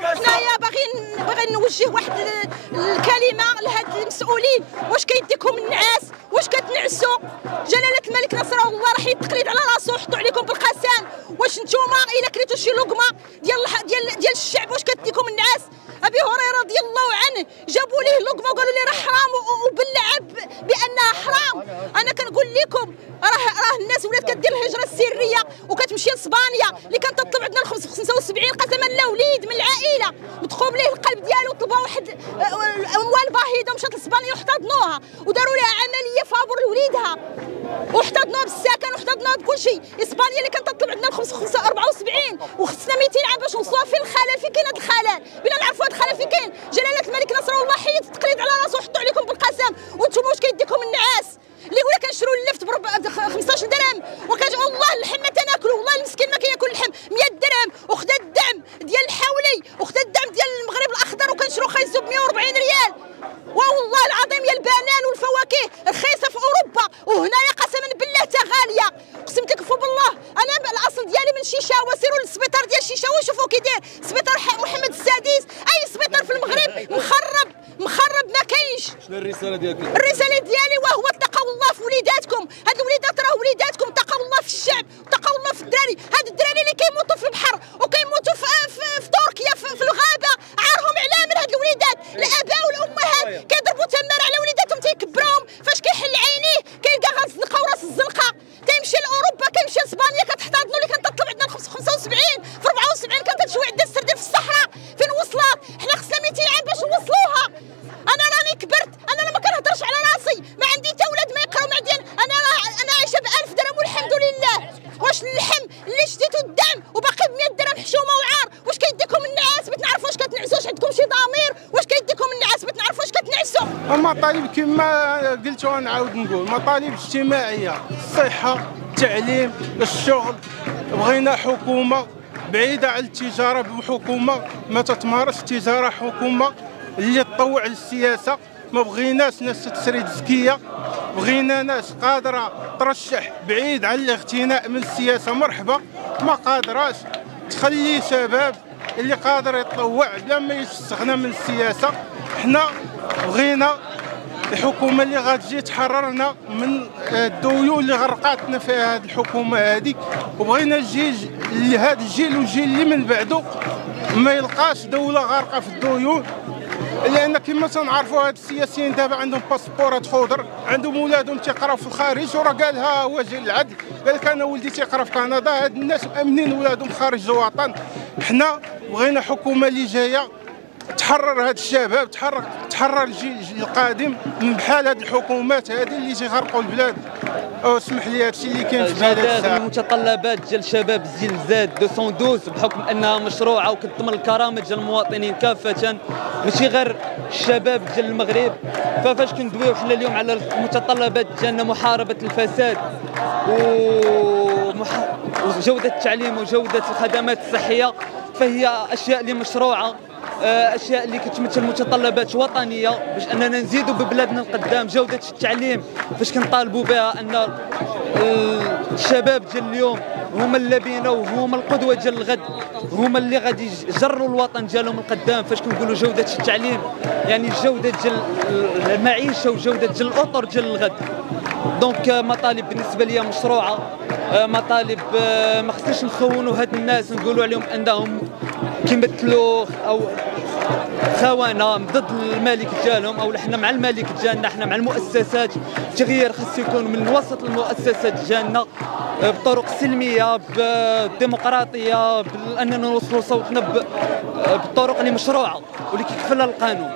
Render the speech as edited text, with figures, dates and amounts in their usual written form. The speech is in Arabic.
حنايا باغي نوجه واحد الكلمه لهاد المسؤولين. واش كيديكم النعاس؟ واش كتنعسوا؟ جلاله الملك نصره الله راح يتقليد على راسو ويحطوا عليكم بالقسام. واش نتوما الا كريتوا شي لقمه ديال الشعب واش كتديكم النعاس؟ ابي هريره رضي الله عنه جابوا ليه لقمه وقالوا ليه راه حرام وبلع بانها حرام. انا كنقول لكم راه الناس ولات كدير الهجره السريه وكتمشي لاسبانيا اللي كانت تطلب عندنا الخبز ب 75 قسما لا وليد من العائله مدخوم ليه القلب ديالو طلبوا واحد اموال باهظه ومشات لاسبانيا واحتضنوها وداروا لها عمليه فابور لوليدها واحتضنوها بالسكن واحتضنوها بكل شيء. اسبانيا اللي كانت تطلب عندنا الخبز 74 وخصنا 200 عام باش نوصلوها. فين الخلل؟ فين كاين هذا الخلل؟ بلا نعرفوا هذا الخلل فين كاين. جلاله الملك نصره الله حيد التقليد على راسو وحطوا عليكم بالقسم. وانتم واش كيديكم النعاس؟ اللي ولا كنشروا اللفت ب 15 درهم وكنجيو والله اللحم ما تناكلوا. والله المسكين ما كياكل اللحم 100 درهم وخدا الدعم ديال الحولي وخدا الدعم ديال المغرب الاخضر وكنشرو خايزو ب 140 ريال. والله العظيم يا البنان والفواكه رخيصه في اوروبا وهنايا قسما بالله تا غاليه. قسمت لكم بالله انا الاصل ديالي من شيشاوه. سيروا للسبيطار ديال شيشاوه وشوفوا كي داير سبيطار محمد السادس. اي سبيطار في المغرب مخرب ما كاينش. شنو الرساله ديالك؟ الرساله ديالي وهو اتقوا الله في وليداتكم. هاد الوليدات راه وليداتكم. اتقوا الله في الشعب اتقوا الله في الدراري. هاد الدراري اللي كيموتوا في البحر وكيموتوا في تركيا في الغابه عارهم على من هاد الوليدات. الاباء والامهات كيضربوا تمار على وليداتهم تيكبروهم. فاش كيحل عينيه كيلقى غير الزنقه وراس الزنقه. كيمشي لاوروبا كيمشي لاسبانيا كتحتضنوا اللي كانت تطلب عندنا الخبز 75 في 74 كانت تشوي عندنا السردين في الصحراء. فين وصلت؟ حنا خصنا 200 عام باش نوصلوها. انا راني كبرت. انا ما كنهضرش على راسي. ما عندي حتى ولاد ما يقراو معديان. انا عايشه ب1000 درهم والحمد لله. واش اللحم اللي شديتو الدعم وباقي ب 100 درهم حشومه وعار؟ واش كيديكم النعاس؟ بتنعرفوا واش كتنعسوا؟ واش عندكم شي ضمير؟ واش كيديكم النعاس؟ بتنعرفوا واش كتنعسوا؟ المطالب كما قلت ونعاود نقول مطالب اجتماعيه. الصحه، التعليم، الشغل. بغينا حكومه بعيده عن التجاره. بحكومه ما تتمارس التجاره. حكومه اللي تطوع للسياسه. ما بغيناش ناس تسريد ذكيه. بغينا ناس قادره ترشح بعيد عن الاغتناء من السياسه. مرحبا. ما قادراش تخلي شباب اللي قادر يتطوع بلا ما يستغنى من السياسه. حنا بغينا الحكومه اللي غتجي تحررنا من الديون اللي غرقاتنا فيها هذه الحكومه هذه. وبغينا هذا الجيل والجيل اللي من بعده ما يلقاش دوله غارقه في الديون. لان كما تنعرفوا هاد السياسيين دابا عندهم باسبورات خضر. عندهم ولادهم تيقراو في الخارج وراه قالها هو جيل العدل. قال لك انا ولدي تيقرا في كندا. هاد الناس مامنين ولادهم خارج الوطن. حنا بغينا حكومه اللي جايه تحرر هاد الشباب. تحرر الجيل القادم من بحال هاد الحكومات هذه اللي تيغرقوا البلاد. اسمح لي هادشي اللي كاين في هذا الساعه. المتطلبات ديال شباب الزلزال 212 بحكم انها مشروعه وكتضمن الكرامه ديال المواطنين كافه ماشي غير الشباب ديال المغرب. فاش كندويو حنا اليوم على المتطلبات ديالنا محاربه الفساد وجوده التعليم وجوده الخدمات الصحيه فهي اشياء اللي مشروعه. اشياء اللي كتمثل متطلبات وطنيه باش اننا نزيدوا ببلادنا القدام. جوده التعليم فاش كنطالبوا بها ان الشباب ديال اليوم هما اللبنه وهما القدوه ديال الغد. هما اللي غادي يجروا الوطن ديالهم القدام. فاش كنقولوا جوده التعليم يعني جوده ديال المعيشه وجوده ديال الاطر ديال الغد. دونك مطالب بالنسبه لي مشروعه. مطالب ما خصناش نخونوا هاد الناس نقولوا عليهم انهم كيمثلوا او خونه ضد الملك ديالهم او حنا مع الملك ديالنا. حنا مع المؤسسات. التغيير خاص يكون من وسط المؤسسات ديالنا بطرق سلميه بالديمقراطيه باننا نوصلوا صوتنا بالطرق اللي مشروعه واللي كيكفلها القانون.